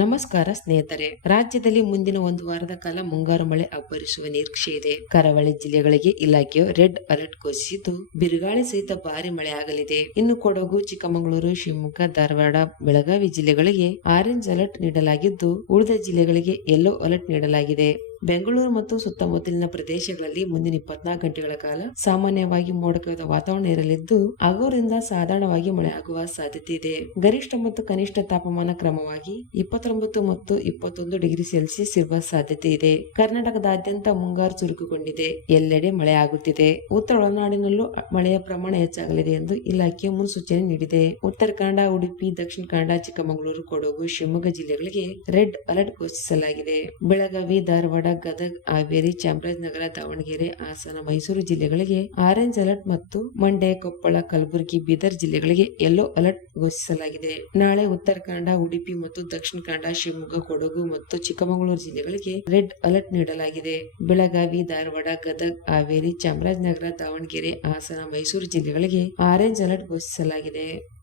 ನಮಸ್ಕಾರ ಸ್ನೇಹಿತರೆ. ರಾಜ್ಯದಲ್ಲಿ ಮುಂದಿನ ಒಂದು ವಾರದ ಕಾಲ ಮುಂಗಾರು ಮಳೆ ಅಬ್ಬರಿಸುವ ನಿರೀಕ್ಷೆ ಇದೆ. ಕರಾವಳಿ ಜಿಲ್ಲೆಗಳಿಗೆ ಇಲಾಖೆಯು ರೆಡ್ ಅಲರ್ಟ್ ಘೋಷಿಸಿದ್ದು, ಬಿರುಗಾಳಿ ಸಹಿತ ಭಾರಿ ಮಳೆ ಆಗಲಿದೆ. ಇನ್ನು ಕೊಡಗು, ಚಿಕ್ಕಮಗಳೂರು, ಶಿವಮೊಗ್ಗ, ಧಾರವಾಡ, ಬೆಳಗಾವಿ ಜಿಲ್ಲೆಗಳಿಗೆ ಆರೆಂಜ್ ಅಲರ್ಟ್ ನೀಡಲಾಗಿದ್ದು, ಉಳಿದ ಜಿಲ್ಲೆಗಳಿಗೆ ಯೆಲ್ಲೋ ಅಲರ್ಟ್ ನೀಡಲಾಗಿದೆ. ಬೆಂಗಳೂರು ಮತ್ತು ಸುತ್ತಮುತ್ತಲಿನ ಪ್ರದೇಶಗಳಲ್ಲಿ ಮುಂದಿನ ಇಪ್ಪತ್ನಾಲ್ಕು ಗಂಟೆಗಳ ಕಾಲ ಸಾಮಾನ್ಯವಾಗಿ ಮೋಡ ಕವಿದ ವಾತಾವರಣ ಇರಲಿದ್ದು ಆಗೋರಿಂದ ಸಾಧಾರಣವಾಗಿ ಮಳೆ ಆಗುವ ಸಾಧ್ಯತೆ ಇದೆ. ಗರಿಷ್ಠ ಮತ್ತು ಕನಿಷ್ಠ ತಾಪಮಾನ ಕ್ರಮವಾಗಿ ಇಪ್ಪತ್ತೊಂಬತ್ತು ಮತ್ತು ಇಪ್ಪತ್ತೊಂದು ಡಿಗ್ರಿ ಸೆಲ್ಸಿಯಸ್ ಇರುವ ಸಾಧ್ಯತೆ ಇದೆ. ಕರ್ನಾಟಕದಾದ್ಯಂತ ಮುಂಗಾರು ಚುರುಕುಗೊಂಡಿದೆ. ಎಲ್ಲೆಡೆ ಮಳೆ ಆಗುತ್ತಿದೆ. ಉತ್ತರ ಒಳನಾಡಿನಲ್ಲೂ ಮಳೆಯ ಪ್ರಮಾಣ ಹೆಚ್ಚಾಗಲಿದೆ ಎಂದು ಇಲಾಖೆ ಮುನ್ಸೂಚನೆ ನೀಡಿದೆ. ಉತ್ತರ ಕನ್ನಡ, ಉಡುಪಿ, ದಕ್ಷಿಣ ಕನ್ನಡ, ಚಿಕ್ಕಮಗಳೂರು, ಕೊಡಗು, ಶಿವಮೊಗ್ಗ ಜಿಲ್ಲೆಗಳಿಗೆ ರೆಡ್ ಅಲರ್ಟ್ ಘೋಷಿಸಲಾಗಿದೆ. ಬೆಳಗಾವಿ, ಧಾರವಾಡ ಗದಗ, ಹಾವೇರಿ, ಚಾಮರಾಜನಗರ, ದಾವಣಗೆರೆ, ಹಾಸನ, ಮೈಸೂರು ಜಿಲ್ಲೆಗಳಿಗೆ ಆರೆಂಜ್ ಅಲರ್ಟ್ ಮತ್ತು ಮಂಡ್ಯ, ಕೊಪ್ಪಳ, ಕಲಬುರಗಿ, ಬೀದರ್ ಜಿಲ್ಲೆಗಳಿಗೆ ಯೆಲ್ಲೋ ಅಲರ್ಟ್ ಘೋಷಿಸಲಾಗಿದೆ. ನಾಳೆ ಉತ್ತರ ಕನ್ನಡ ಉಡುಪಿ ಮತ್ತು ದಕ್ಷಿಣ ಕನ್ನಡ, ಶಿವಮೊಗ್ಗ, ಕೊಡಗು ಮತ್ತು ಚಿಕ್ಕಮಗಳೂರು ಜಿಲ್ಲೆಗಳಿಗೆ ರೆಡ್ ಅಲರ್ಟ್ ನೀಡಲಾಗಿದೆ. ಬೆಳಗಾವಿ, ಧಾರವಾಡ, ಗದಗ, ಹಾವೇರಿ, ಚಾಮರಾಜನಗರ, ದಾವಣಗೆರೆ, ಹಾಸನ, ಮೈಸೂರು ಜಿಲ್ಲೆಗಳಿಗೆ ಆರೆಂಜ್ ಅಲರ್ಟ್ ಘೋಷಿಸಲಾಗಿದೆ.